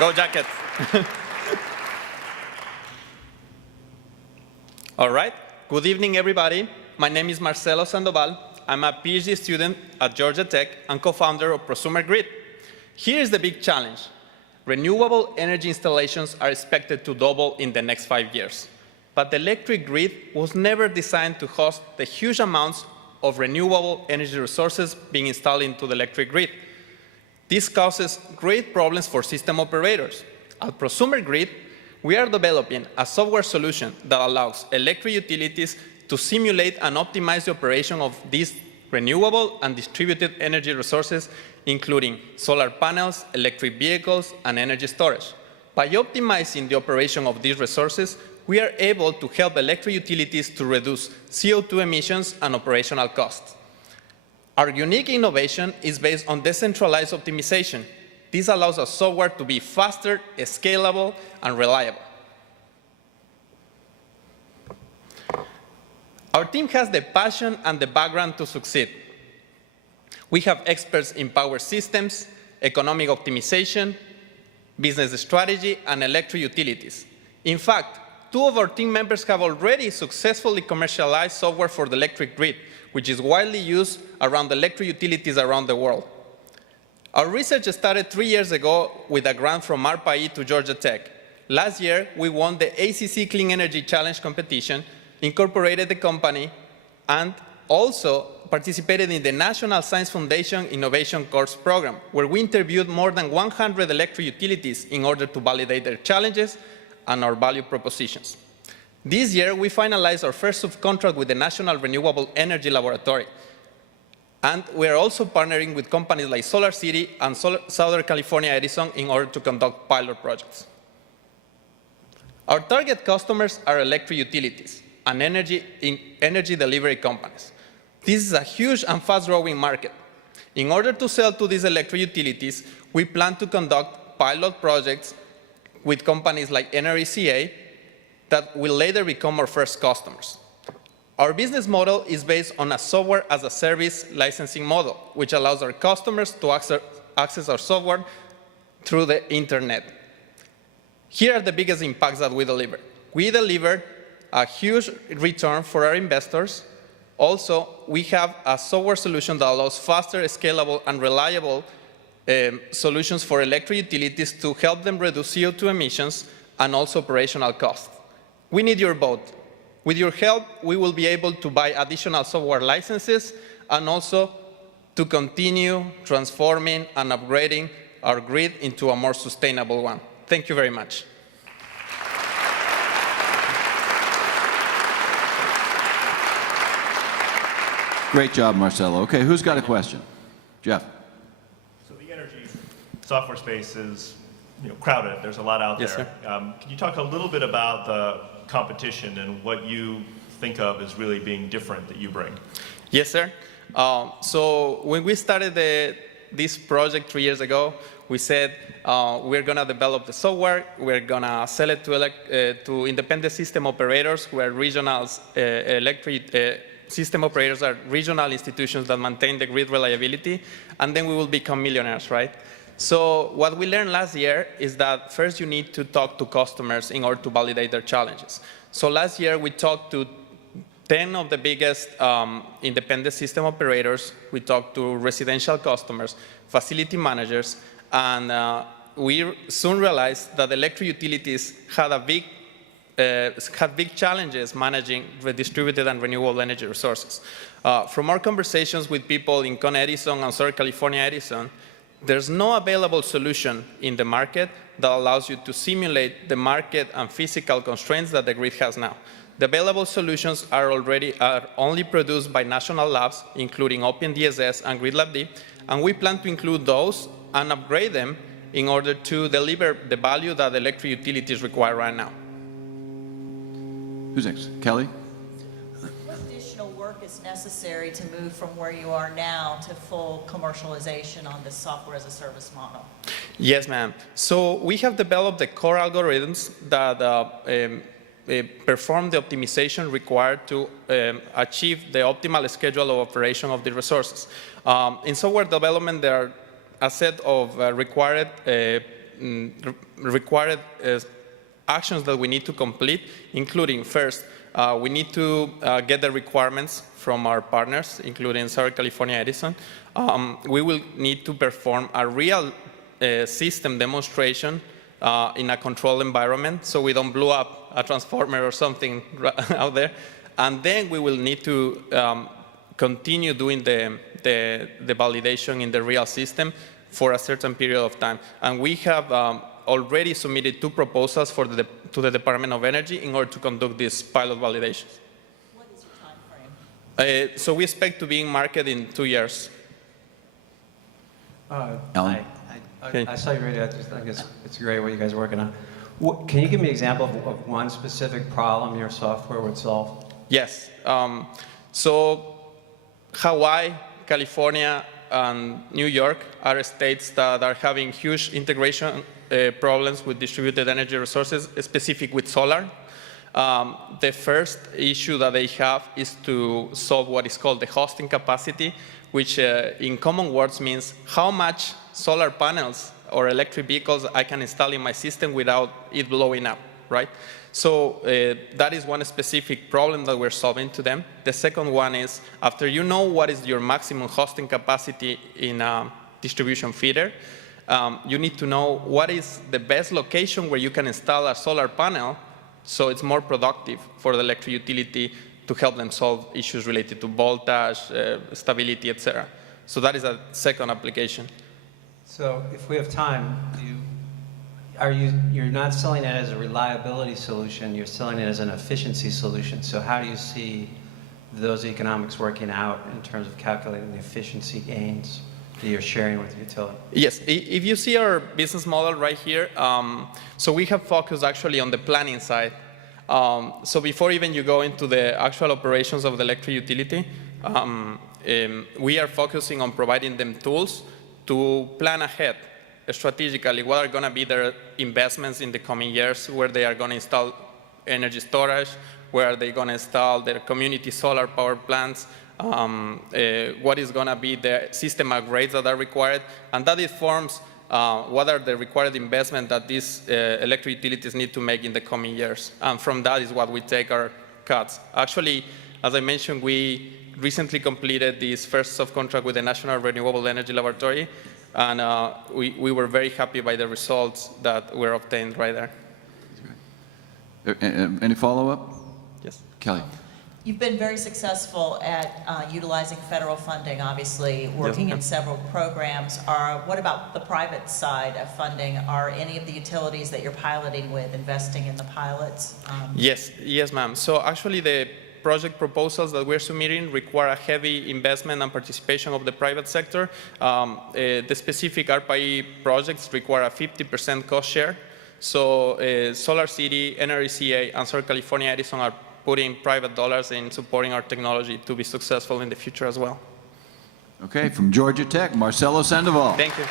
Go Jackets. All right. Good evening, everybody. My name is Marcelo Sandobal. I'm a PhD student at Georgia Tech and co-founder of Prosumer Grid. Here is the big challenge. Renewable energy installations are expected to double in the next 5 years. But the electric grid was never designed to host the huge amounts of renewable energy resources being installed into the electric grid. This causes great problems for system operators. At Prosumer Grid, we are developing a software solution that allows electric utilities to simulate and optimize the operation of these renewable and distributed energy resources, including solar panels, electric vehicles, and energy storage. By optimizing the operation of these resources, we are able to help electric utilities to reduce CO2 emissions and operational costs. Our unique innovation is based on decentralized optimization. This allows our software to be faster, scalable, and reliable. Our team has the passion and the background to succeed. We have experts in power systems, economic optimization, business strategy, and electric utilities. In fact, 2 of our team members have already successfully commercialized software for the electric grid, which is widely used around electric utilities around the world. Our research started 3 years ago with a grant from ARPA-E to Georgia Tech. Last year, we won the ACC Clean Energy Challenge competition, incorporated the company, and also participated in the National Science Foundation Innovation Course program, where we interviewed more than 100 electric utilities in order to validate their challenges and our value propositions. This year, we finalized our first subcontract with the National Renewable Energy Laboratory. And we are also partnering with companies like Solar City and Southern California Edison in order to conduct pilot projects. Our target customers are electric utilities and energy delivery companies. This is a huge and fast-growing market. In order to sell to these electric utilities, we plan to conduct pilot projects with companies like NRECA that will later become our first customers. Our business model is based on a software-as-a-service licensing model, which allows our customers to access our software through the internet. Here are the biggest impacts that we deliver. We deliver a huge return for our investors. Also, we have a software solution that allows faster, scalable, and reliable solutions for electric utilities to help them reduce CO2 emissions and also operational costs. We need your vote. With your help, we will be able to buy additional software licenses and also to continue transforming and upgrading our grid into a more sustainable one. Thank you very much. Great job, Marcelo. Okay, who's got a question? Jeff. So the energy software space is crowded. There's a lot out there. Yes, sir. Can you talk a little bit about the competition and what you think of as really being different that you bring? Yes, sir. So when we started this project 3 years ago, we said we're going to develop the software, we're going to sell it to independent system operators who are regional system operators are regional institutions that maintain the grid reliability, and then we will become millionaires, right? So what we learned last year is that first you need to talk to customers in order to validate their challenges. So last year we talked to 10 of the biggest independent system operators. We talked to residential customers, facility managers, and we soon realized that electric utilities had big challenges managing the distributed and renewable energy resources. From our conversations with people in Con Edison and Southern California Edison, there's no available solution in the market that allows you to simulate the market and physical constraints that the grid has now. The available solutions are only produced by national labs, including OpenDSS and GridLabD, and we plan to include those and upgrade them in order to deliver the value that electric utilities require right now. Who's next? Kelly? What additional work is necessary to move from where you are now to full commercialization on the software as a service model? Yes, ma'am. So we have developed the core algorithms that perform the optimization required to achieve the optimal schedule of operation of the resources. In software development, there are a set of required required actions that we need to complete, including first, we need to get the requirements from our partners, including Southern California Edison. We will need to perform a real system demonstration in a controlled environment, so we don't blow up a transformer or something out there. And then we will need to continue doing the validation in the real system for a certain period of time. And we have already submitted 2 proposals to the Department of Energy in order to conduct these pilot validations. What is your time frame? So we expect to be in market in 2 years. Alan? I saw your radio. I just think it's great what you guys are working on. Can you give me an example of one specific problem your software would solve? Yes. So Hawaii, California, and New York are states that are having huge integration problems with distributed energy resources, specific with solar. The first issue that they have is to solve what is called the hosting capacity, which in common words means how much solar panels or electric vehicles I can install in my system without it blowing up, right? So that is one specific problem that we're solving to them. The second one is, after you know what is your maximum hosting capacity in a distribution feeder, you need to know what is the best location where you can install a solar panel so it's more productive for the electric utility to help them solve issues related to voltage, stability, etc. So that is a second application. So if we have time, you're not selling it as a reliability solution, you're selling it as an efficiency solution. So how do you see those economics working out in terms of calculating the efficiency gains that you're sharing with the utility? Yes, if you see our business model right here, so we have focused actually on the planning side. So before even you go into the actual operations of the electric utility, we are focusing on providing them tools to plan ahead strategically what are going to be their investments in the coming years, where they are going to install energy storage, where are they going to install their community solar power plants, what is going to be the system upgrades that are required, and that informs what are the required investment that these electric utilities need to make in the coming years. And from that is what we take our cuts. Actually, as I mentioned, we recently completed this first subcontract with the National Renewable Energy Laboratory, and we were very happy by the results that were obtained right there. Any follow-up? Yes. Kelly? You've been very successful at utilizing federal funding, obviously, working in several programs. What about the private side of funding? Are any of the utilities that you're piloting with investing in the pilots? Yes, ma'am. So actually the project proposals that we're submitting require a heavy investment and participation of the private sector. The specific ARPA-E projects require a 50% cost share. So Solar City, NRECA, and Southern California Edison are putting private dollars in supporting our technology to be successful in the future as well. Okay, from Georgia Tech, Marcelo Sandoval. Thank you.